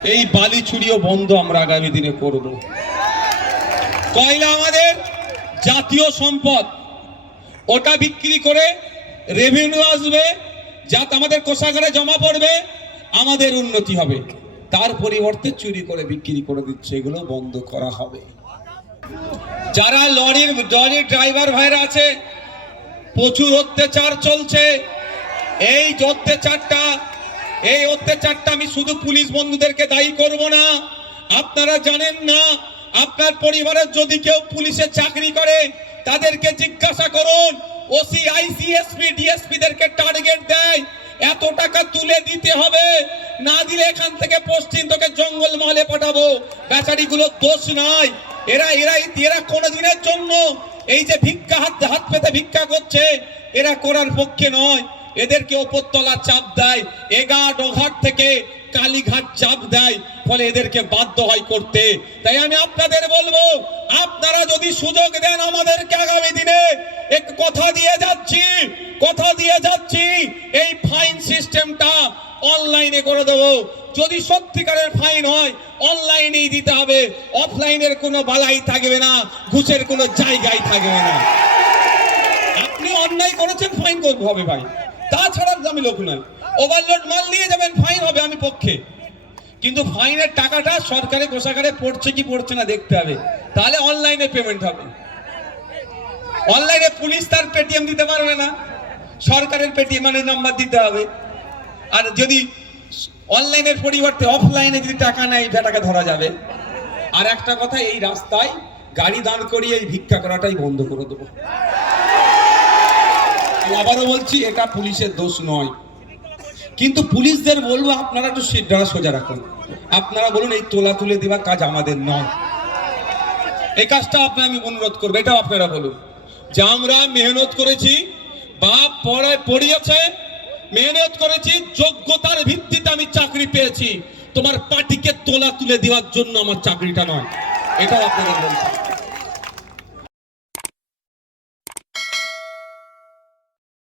এই বালি চুরিও বন্ধ আমরা আগামী দিনে করব। কয়লা আমাদের জাতীয় সম্পদ, ওটা বিক্রি করে রেভিনিউ আসবে, যাতে আমাদের কোষাগারে জমা পড়বে, আমাদের উন্নতি হবে। তার পরিবর্তে চুরি করে বিক্রি করে দিচ্ছে, এগুলো বন্ধ করা হবে। যারা লরির ড্রাইভার ভাইরা আছে, প্রচুর অত্যাচার চলছে। এই অত্যাচারটা আমি শুধু পুলিশ বন্ধুদেরকে দায়ী করব না। আপনারা জানেন না, আপনার পরিবারের যদি কেউ পুলিশে চাকরি করে তাদেরকে জিজ্ঞাসা করুন, ওসি, আইসি, এসপি, ডিএসপি দেরকে টার্গেট দেয়, এত টাকা তুলে দিতে হবে, না দিলে এখান থেকে পশ্চিম তোকে জঙ্গল মহলে পাঠাবো। বেচারিগুলো দোষ নাই, এরা কোনদিনের জন্য এই যে ভিক্ষা হাত পেতে ভিক্ষা করছে, এরা করার পক্ষে নয়। এদেরকে ওপরতলা চাপ দেয়, এঘাট ওঘাট থেকে কালীঘাট চাপ দেয়, ফলে এদেরকে বাধ্য হয় করতে। তাই আমি আপনাদের বলবো, আপনারা যদি সুযোগ দেন আমাদেরকে আগামী দিনে, এক কথা দিয়ে যাচ্ছি এই ফাইন সিস্টেমটা অনলাইনে করে দেবো। যদি সত্যিকারের ফাইন হয় অনলাইনেই দিতে হবে, অফলাইনের কোনো বালাই থাকবে না, ঘুষের কোনো জায়গায় থাকবে না। আপনি অন্যায় করেছেন, ফাইন করতে হবে ভাই, তাছাড়া আমি লোক নয়। ওভারলোড মাল নিয়ে যাবেন, ফাইন হবে, আমি পক্ষে। কিন্তু ফাইনের টাকাটা সরকারের কোষাগারে পড়ছে কি পড়ছে না দেখতে হবে, তাহলে অনলাইনে পেমেন্ট হবে। অনলাইনে পুলিশ তার পেটিএম দিতে পারবে না, সরকারের পেটিএম নাম্বার দিতে হবে। আর যদি অনলাইনের পরিবর্তে অফলাইনে যদি টাকা নেয়, টাকা ধরা যাবে। আর একটা কথা, এই রাস্তায় গাড়ি দাঁড় করিয়ে এই ভিক্ষা করাটাই বন্ধ করে দেবো। আবারও বলছি, এটা পুলিশের দোষ নয়, কিন্তু পুলিশদের বলবো আপনারা একটু সিদ্ধারা সোজা রাখুন। আপনারা বলুন এই তোলা তুলে দেওয়া কাজ আমাদের নয়, এই কাজটা আমি অনুরোধ করবো। এটাও আপনারা বলুন যে আমরা মেহনত করেছি, বাপ পড়িয়েছে, মেহনত করেছি, যোগ্যতার ভিত্তিতে আমি চাকরি পেয়েছি, তোমার পার্টিকে তোলা তুলে দেওয়ার জন্য আমার চাকরিটা নয়, এটাও আপনারা বলছেন।